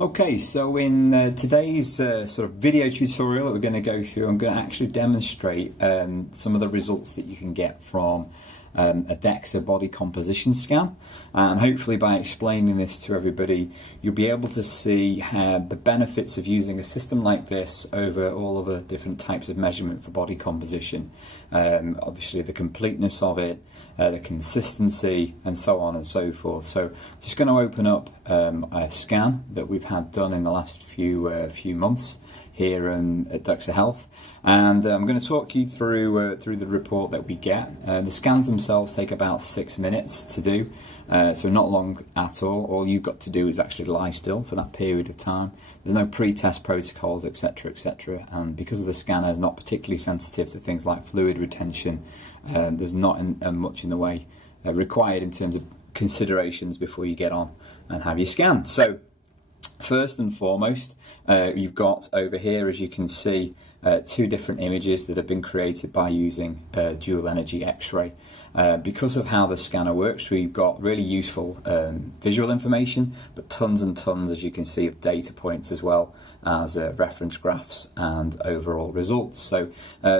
Okay, so in today's sort of video tutorial that we're going to go through, I'm going to actually demonstrate some of the results that you can get from a Dexa body composition scan, and hopefully by explaining this to everybody you'll be able to see the benefits of using a system like this over all of the different types of measurement for body composition. Obviously the completeness of it, the consistency, and so on and so forth. So just going to open up a scan that we've had done in the last few months here at Dexa Health, and I'm going to talk you through the report that we get. The scans themselves take about 6 minutes to do, so not long at all. All you've got to do is actually lie still for that period of time. There's no pre-test protocols, etc., etc., and because the scanner is not particularly sensitive to things like fluid retention, there's not much in the way required in terms of considerations before you get on and have your scan. So first and foremost, you've got over here, as you can see, two different images that have been created by using dual energy X-ray. Because of how the scanner works, we've got really useful visual information, but tons and tons, as you can see, of data points as well as reference graphs and overall results. So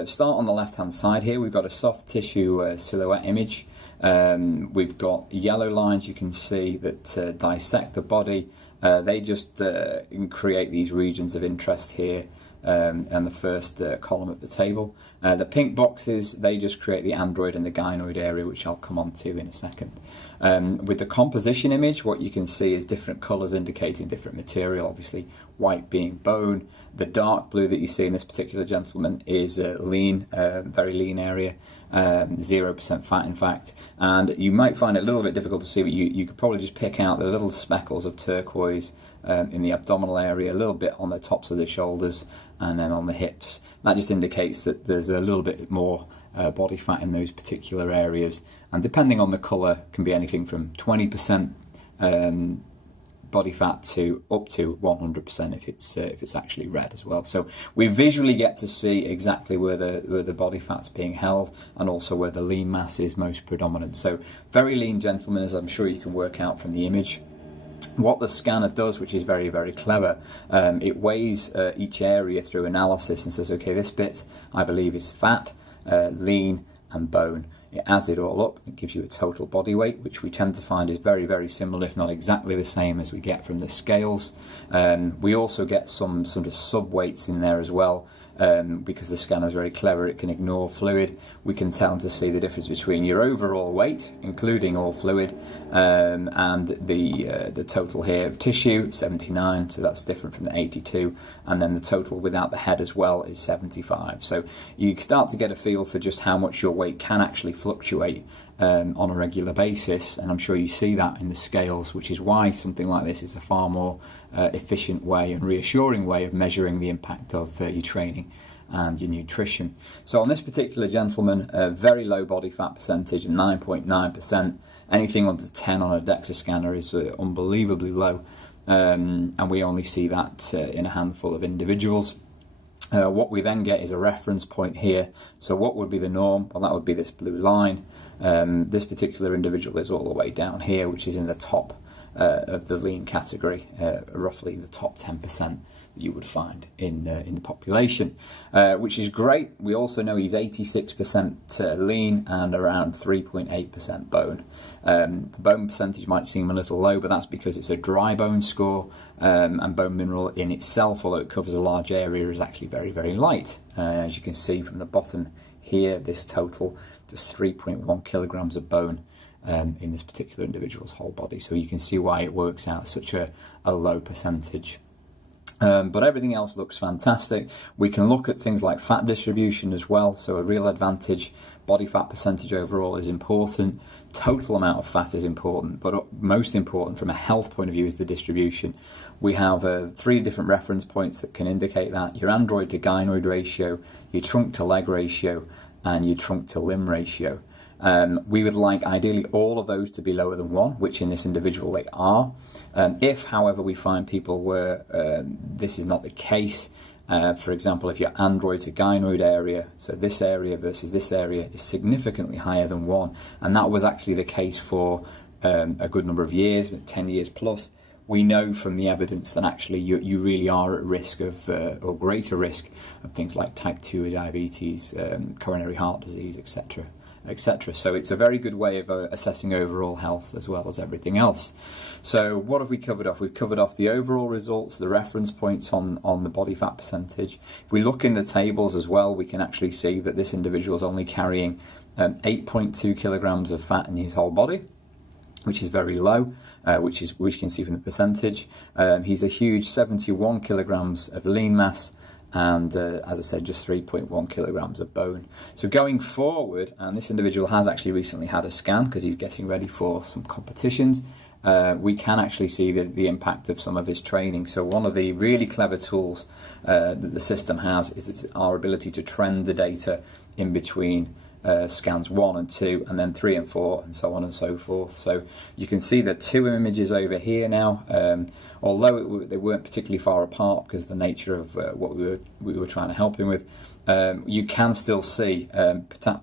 start on the left hand side here. We've got a soft tissue silhouette image. We've got yellow lines you can see that dissect the body. They just create these regions of interest here, and the first column at the table. The pink boxes, they just create the android and the gynoid area, which I'll come on to in a second. With the composition image, what you can see is different colours indicating different material, obviously white being bone. The dark blue that you see in this particular gentleman is lean, very lean area, 0% fat in fact, and you might find it a little bit difficult to see, but you could probably just pick out the little speckles of turquoise in the abdominal area, a little bit on the tops of the shoulders and then on the hips. That just indicates that there's a little bit more body fat in those particular areas, and depending on the colour can be anything from 20% body fat to up to 100% if it's actually red as well. So we visually get to see exactly where the body fat's being held, and also where the lean mass is most predominant. So very lean gentleman, as I'm sure you can work out from the image. What the scanner does, which is very, very clever, it weighs each area through analysis and says, okay, this bit I believe is fat, lean and bone. It adds it all up, it gives you a total body weight, which we tend to find is very, very similar, if not exactly the same as we get from the scales. We also get some sort of sub-weights in there as well. Because the scanner is very clever, it can ignore fluid. We can tell to see the difference between your overall weight, including all fluid, and the total here of tissue, 79, so that's different from the 82, and then the total without the head as well is 75. So you start to get a feel for just how much your weight can actually fluctuate on a regular basis, and I'm sure you see that in the scales, which is why something like this is a far more efficient way and reassuring way of measuring the impact of your training and your nutrition. So on this particular gentleman, a very low body fat percentage of 9.9%. Anything under 10 on a Dexa scanner is unbelievably low, and we only see that in a handful of individuals. What we then get is a reference point here. So what would be the norm? Well, that would be this blue line. This particular individual is all the way down here, which is in the top of the lean category, roughly the top 10% that you would find in the population, which is great. We also know he's 86% lean and around 3.8% bone. The bone percentage might seem a little low, but that's because it's a dry bone score, and bone mineral in itself, although it covers a large area, is actually very, very light. As you can see from the bottom here, this total just 3.1 kilograms of bone in this particular individual's whole body. So you can see why it works out such a low percentage. But everything else looks fantastic. We can look at things like fat distribution as well. So a real advantage, body fat percentage overall is important. Total amount of fat is important, but most important from a health point of view is the distribution. We have 3 different reference points that can indicate that: your android to gynoid ratio, your trunk to leg ratio, and your trunk to limb ratio. We would like ideally all of those to be lower than 1, which in this individual they are. If, however, we find people where this is not the case, for example, if your android to gynoid area, so this area versus this area, is significantly higher than 1, and that was actually the case for a good number of years, 10 years plus, we know from the evidence that actually you really are at risk of, or greater risk of things like type 2 diabetes, coronary heart disease, etc. etc. So it's a very good way of assessing overall health as well as everything else. So what have we covered off? We've covered off the overall results, the reference points on the body fat percentage. If we look in the tables as well, we can actually see that this individual is only carrying 8.2 kilograms of fat in his whole body, which is very low, which you can see from the percentage. He's a huge 71 kilograms of lean mass, and as I said, just 3.1 kilograms of bone. So going forward, and this individual has actually recently had a scan because he's getting ready for some competitions, we can actually see the impact of some of his training. So one of the really clever tools that the system has is our ability to trend the data in between scans 1 and 2, and then 3 and 4, and so on and so forth. So you can see the 2 images over here now, although they weren't particularly far apart because of the nature of what we were trying to help him with. You can still see,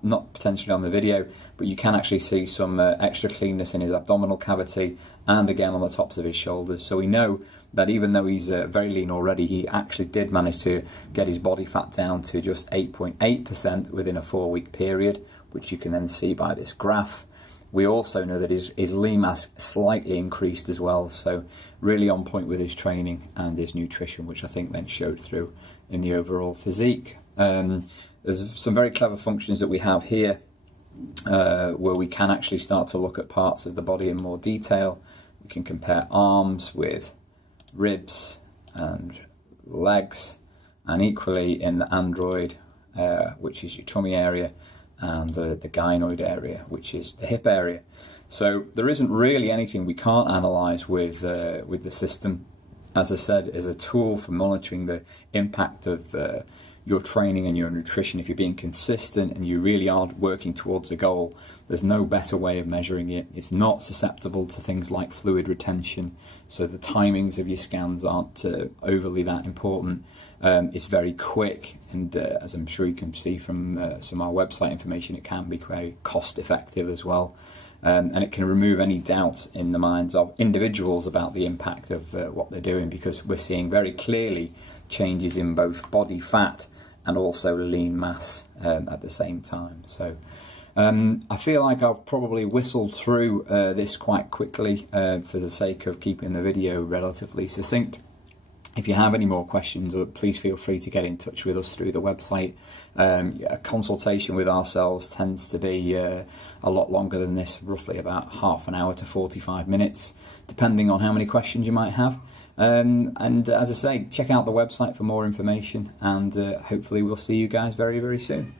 not potentially on the video, but you can actually see some extra cleanness in his abdominal cavity and again on the tops of his shoulders. So we know that even though he's very lean already, he actually did manage to get his body fat down to just 8.8% within a 4-week period, which you can then see by this graph. We also know that his lean mass slightly increased as well, so really on point with his training and his nutrition, which I think then showed through in the overall physique. There's some very clever functions that we have here where we can actually start to look at parts of the body in more detail. We can compare arms with ribs and legs, and equally in the android, which is your tummy area, and the gynoid area, which is the hip area. So there isn't really anything we can't analyse with the system. As I said, as a tool for monitoring the impact of your training and your nutrition. If you're being consistent and you really are working towards a goal, there's no better way of measuring it. It's not susceptible to things like fluid retention, so the timings of your scans aren't overly that important. It's very quick, and as I'm sure you can see from some of our website information, it can be very cost effective as well. And it can remove any doubt in the minds of individuals about the impact of what they're doing, because we're seeing very clearly changes in both body fat and also lean mass at the same time. So I feel like I've probably whistled through this quite quickly for the sake of keeping the video relatively succinct. If you have any more questions, please feel free to get in touch with us through the website. A consultation with ourselves tends to be a lot longer than this, roughly about half an hour to 45 minutes, depending on how many questions you might have. And as I say, check out the website for more information, and hopefully we'll see you guys very, very soon.